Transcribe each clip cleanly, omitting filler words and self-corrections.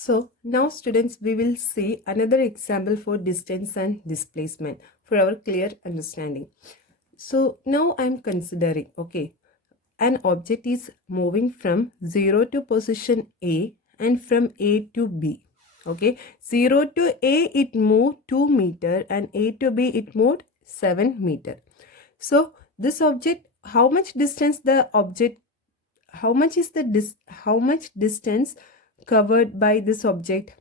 So now students, we will see another example for distance and displacement for our clear understanding. So now I'm considering, okay, an object is moving from 0 to position A and from A to B. Okay, 0 to A it moved 2 meter and A to B it moved 7 meter. So this object, how much distance the object, how much is the how much distance covered by this object?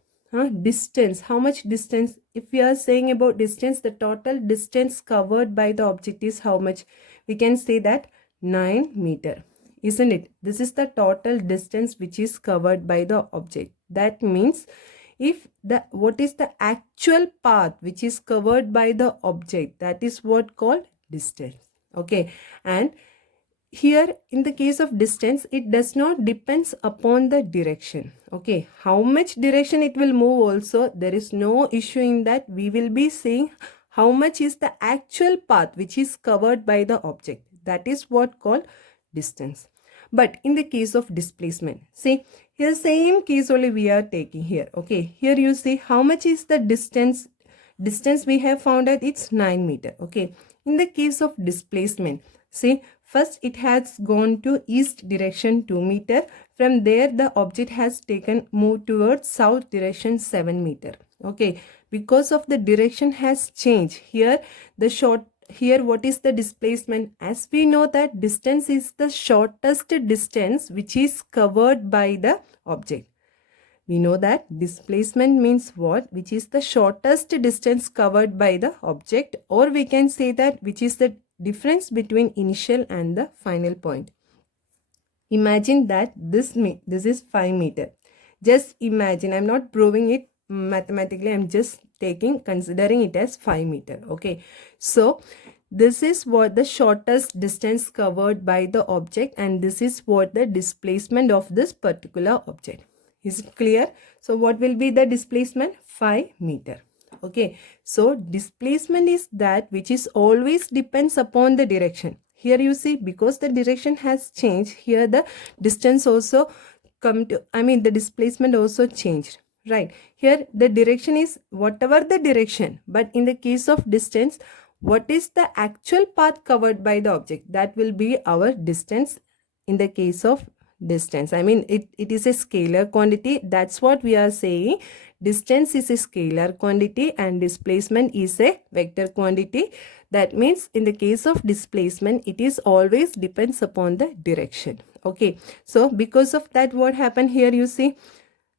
Distance, how much distance? If we are saying about distance, the total distance covered by the object is how much? We can say that 9 meter, isn't it? This is the total distance which is covered by the object. That means if the what is the actual path which is covered by the object, that is what called distance. Okay, and here in the case of distance, it does not depends upon the direction. Okay, how much direction it will move also, there is no issue in that. We will be seeing how much is the actual path which is covered by the object. That is what called distance. But in the case of displacement, see here same case only we are taking here. Okay, here you see how much is the distance we have found that it's 9 meter. Okay, in the case of displacement, see first it has gone to east direction 2 meter. From there the object has moved towards south direction 7 meter. Okay, because of the direction has changed here, here what is the displacement? As we know that distance is the shortest distance which is covered by the object. We know that displacement means what? Which is the shortest distance covered by the object, or we can say that which is the difference between initial and the final point. Imagine that this is 5 meter. Just imagine, I'm not proving it mathematically, I'm just considering it as 5 meter. Okay, so this is what the shortest distance covered by the object, and this is what the displacement of this particular object. Is it clear? So what will be the displacement? 5 meter. Okay, so displacement is that which is always depends upon the direction. Here you see, because the direction has changed, here the distance also the displacement also changed, right? Here the direction is whatever the direction, but in the case of distance, what is the actual path covered by the object? That will be our distance in the case of distance. It is a scalar quantity. That's what we are saying. Distance is a scalar quantity and displacement is a vector quantity. That means in the case of displacement, it is always depends upon the direction. Okay, so because of that, what happened here, you see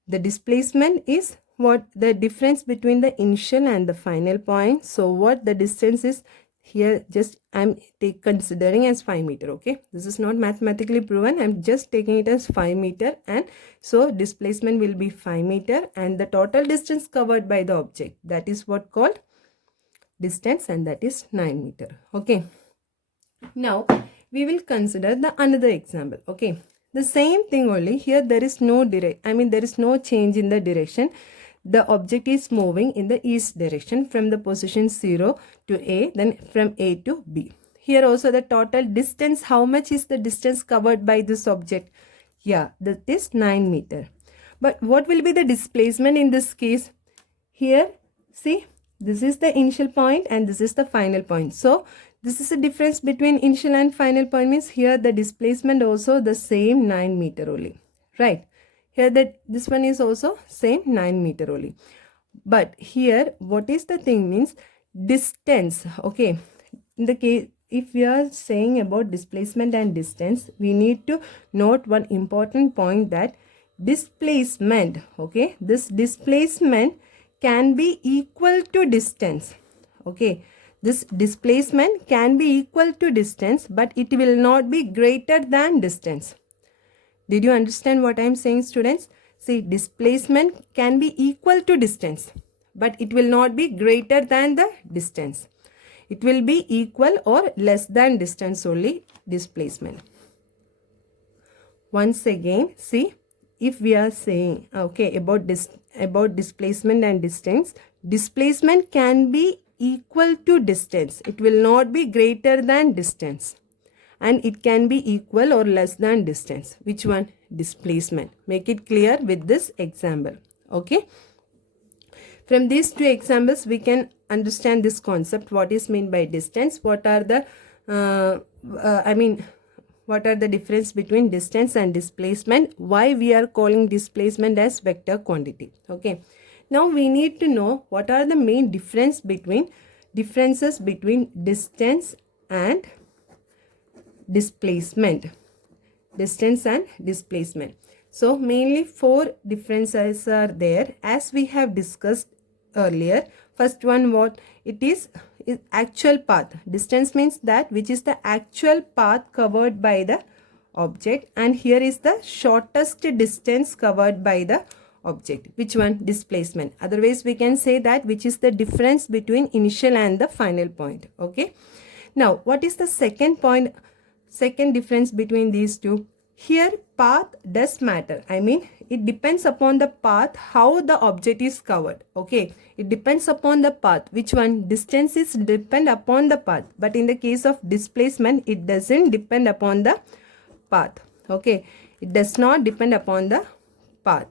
the displacement is what the difference between the initial and the final point. So what the distance is here, just I'm considering as 5 meter. Okay, this is not mathematically proven, I'm just taking it as 5 meter, and so displacement will be 5 meter and the total distance covered by the object, that is what called distance, and that is 9 meter. Okay, now we will consider the another example. Okay, the same thing only here, there is no there is no change in the direction. The object is moving in the east direction from the position 0 to A, then from A to B. Here also the total distance, how much is the distance covered by this object? Yeah, that is 9 meter. But what will be the displacement in this case? Here, see, this is the initial point and this is the final point. So this is the difference between initial and final point, means here the displacement also the same 9 meter only, right? Here that this one is also same 9 meter only. But here what is the thing means distance. Okay, in the case if we are saying about displacement and distance, we need to note one important point, that displacement, okay, this displacement can be equal to distance. Okay, this displacement can be equal to distance, but it will not be greater than distance. Did you understand what I am saying, students? See, displacement can be equal to distance, but it will not be greater than the distance. It will be equal or less than distance only, displacement. Once again, see, if we are saying, okay, about displacement and distance, displacement can be equal to distance. It will not be greater than distance. And it can be equal or less than distance. Which one? Displacement. Make it clear with this example. Okay. From these two examples, we can understand this concept, what is meant by distance, what are the what are the difference between distance and displacement, why we are calling displacement as vector quantity. Okay. Now we need to know what are the main differences between distance and displacement. Distance and displacement. So mainly 4 differences are there as we have discussed earlier. First one, what it is actual path. Distance means that which is the actual path covered by the object, and here is the shortest distance covered by the object. Which one? Displacement. Otherwise we can say that which is the difference between initial and the final point. Okay. Now what is the second point, second difference between these two? Here path does matter. I mean it depends upon the path how the object is covered. Okay, it depends upon the path. Which one? Distance is depend upon the path, but in the case of displacement it doesn't depend upon the path. Okay, it does not depend upon the path.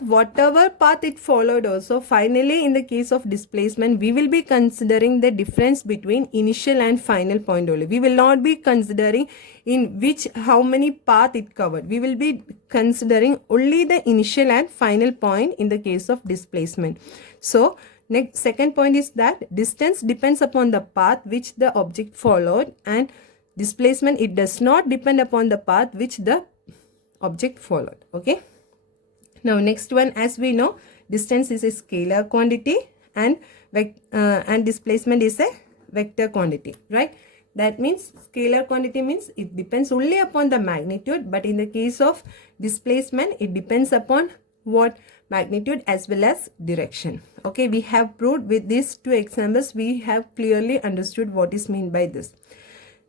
Whatever path it followed also, finally in the case of displacement we will be considering the difference between initial and final point only. We will not be considering in which how many path it covered. We will be considering only the initial and final point in the case of displacement. So next second point is that distance depends upon the path which the object followed, and displacement it does not depend upon the path which the object followed. Okay. Now next one, as we know, distance is a scalar quantity and displacement is a vector quantity, right? That means scalar quantity means it depends only upon the magnitude, but in the case of displacement it depends upon what? Magnitude as well as direction. Okay, we have proved with these two examples, we have clearly understood what is meant by this.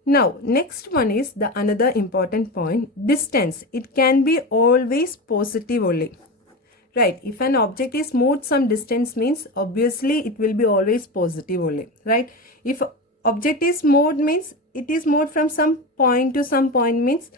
Now next one is the another important point, distance. It can be always positive only. Right, if an object is moved some distance means obviously it will be always positive only, right? If object is moved means it is moved from some point to some point means,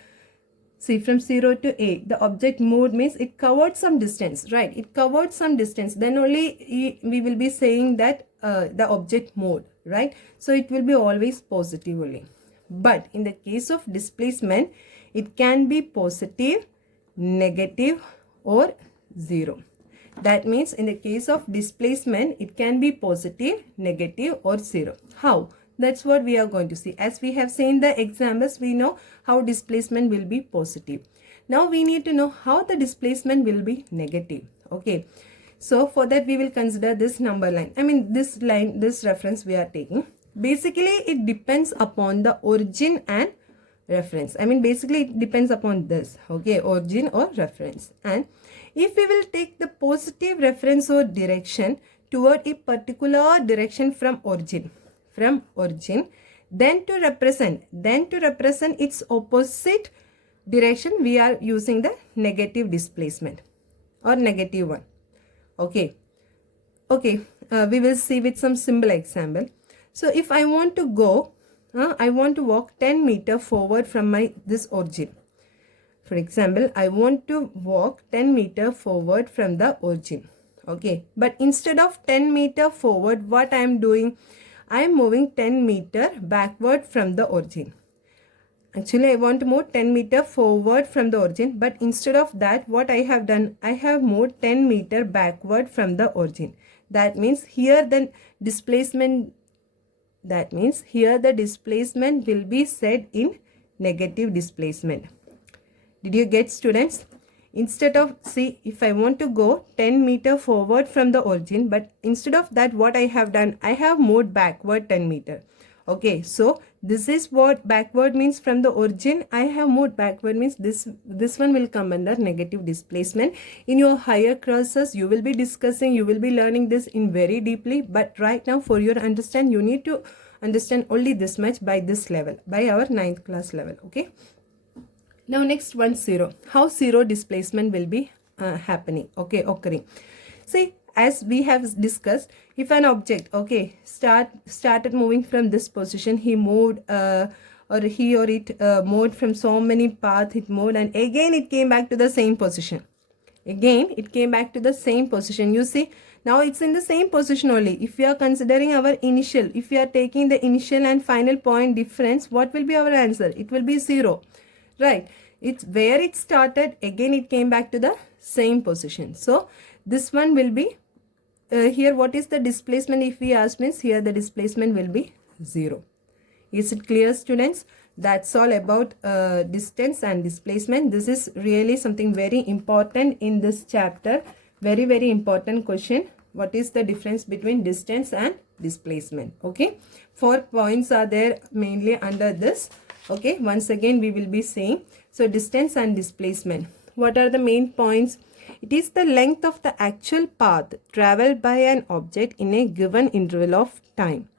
see from 0 to 8, the object moved means it covered some distance, right? It covered some distance, then only we will be saying that the object moved, right? So it will be always positive only. But in the case of displacement, it can be positive, negative or 0. That means in the case of displacement, it can be positive, negative or 0. How? That's what we are going to see. As we have seen the examples, we know how displacement will be positive. Now we need to know how the displacement will be negative. Okay. So for that we will consider this number line. I mean this line, this reference we are taking. Basically it depends upon the origin and reference. I mean basically it depends upon this. Okay, origin or reference. And if we will take the positive reference or direction toward a particular direction from origin, then to represent its opposite direction, we are using the negative displacement or negative one. Okay. We will see with some simple example. So if I want to go, I want to walk 10 meter forward from this origin. For example, I want to walk 10 meter forward from the origin. Okay, but instead of 10 meter forward, what I am doing? I am moving 10 meter backward from the origin. Actually, I want to move 10 meter forward from the origin, but instead of that, what I have done? I have moved 10 meter backward from the origin. That means here the displacement, will be said in negative displacement. Did you get, students? Instead of, see, if I want to go 10 meter forward from the origin, but instead of that, what I have done? I have moved backward 10 meter. Okay, so this is what backward means. From the origin I have moved backward means this one will come under negative displacement. In your higher classes you will be discussing, you will be learning this in very deeply, but right now for your understand, you need to understand only this much by this level, by our 9th class level. Okay. Now next one, 0. How 0 displacement will be happening, okay, occurring. See, as we have discussed, if an object, okay, started moving from this position, he moved or it moved from so many paths, it moved and again it came back to the same position. Again, it came back to the same position. You see, now it's in the same position only. If we are considering our initial, if we are taking the initial and final point difference, what will be our answer? It will be 0, right? It's where it started, again it came back to the same position. So this one will be here. What is the displacement? If we ask, means here the displacement will be 0. Is it clear, students? That's all about distance and displacement. This is really something very important in this chapter. Very, very important question. What is the difference between distance and displacement? Okay, 4 points are there mainly under this. Okay, once again we will be saying. So distance and displacement. What are the main points? It is the length of the actual path traveled by an object in a given interval of time.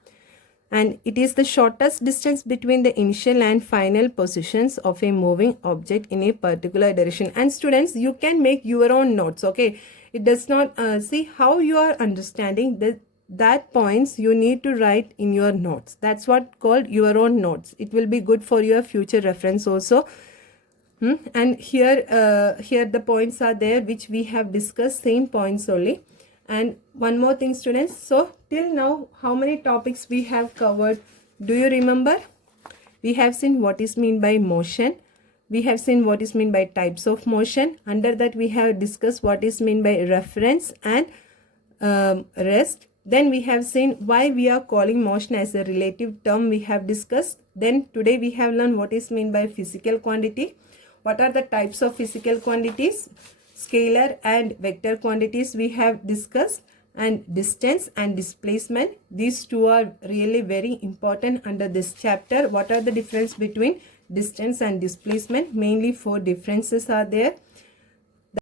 And it is the shortest distance between the initial and final positions of a moving object in a particular direction. And students, you can make your own notes. Okay, it does not see how you are understanding that points you need to write in your notes. That's what called your own notes. It will be good for your future reference also. And here the points are there which we have discussed, same points only. And one more thing, students, so till now how many topics we have covered? Do you remember? We have seen what is mean by motion. We have seen what is mean by types of motion. Under that we have discussed what is mean by reference and rest. Then we have seen why we are calling motion as a relative term, we have discussed. Then today we have learned what is mean by physical quantity. What are the types of physical quantities? Scalar and vector quantities we have discussed, and distance and displacement. These two are really very important under this chapter. What are the difference between distance and displacement? Mainly 4 differences are there.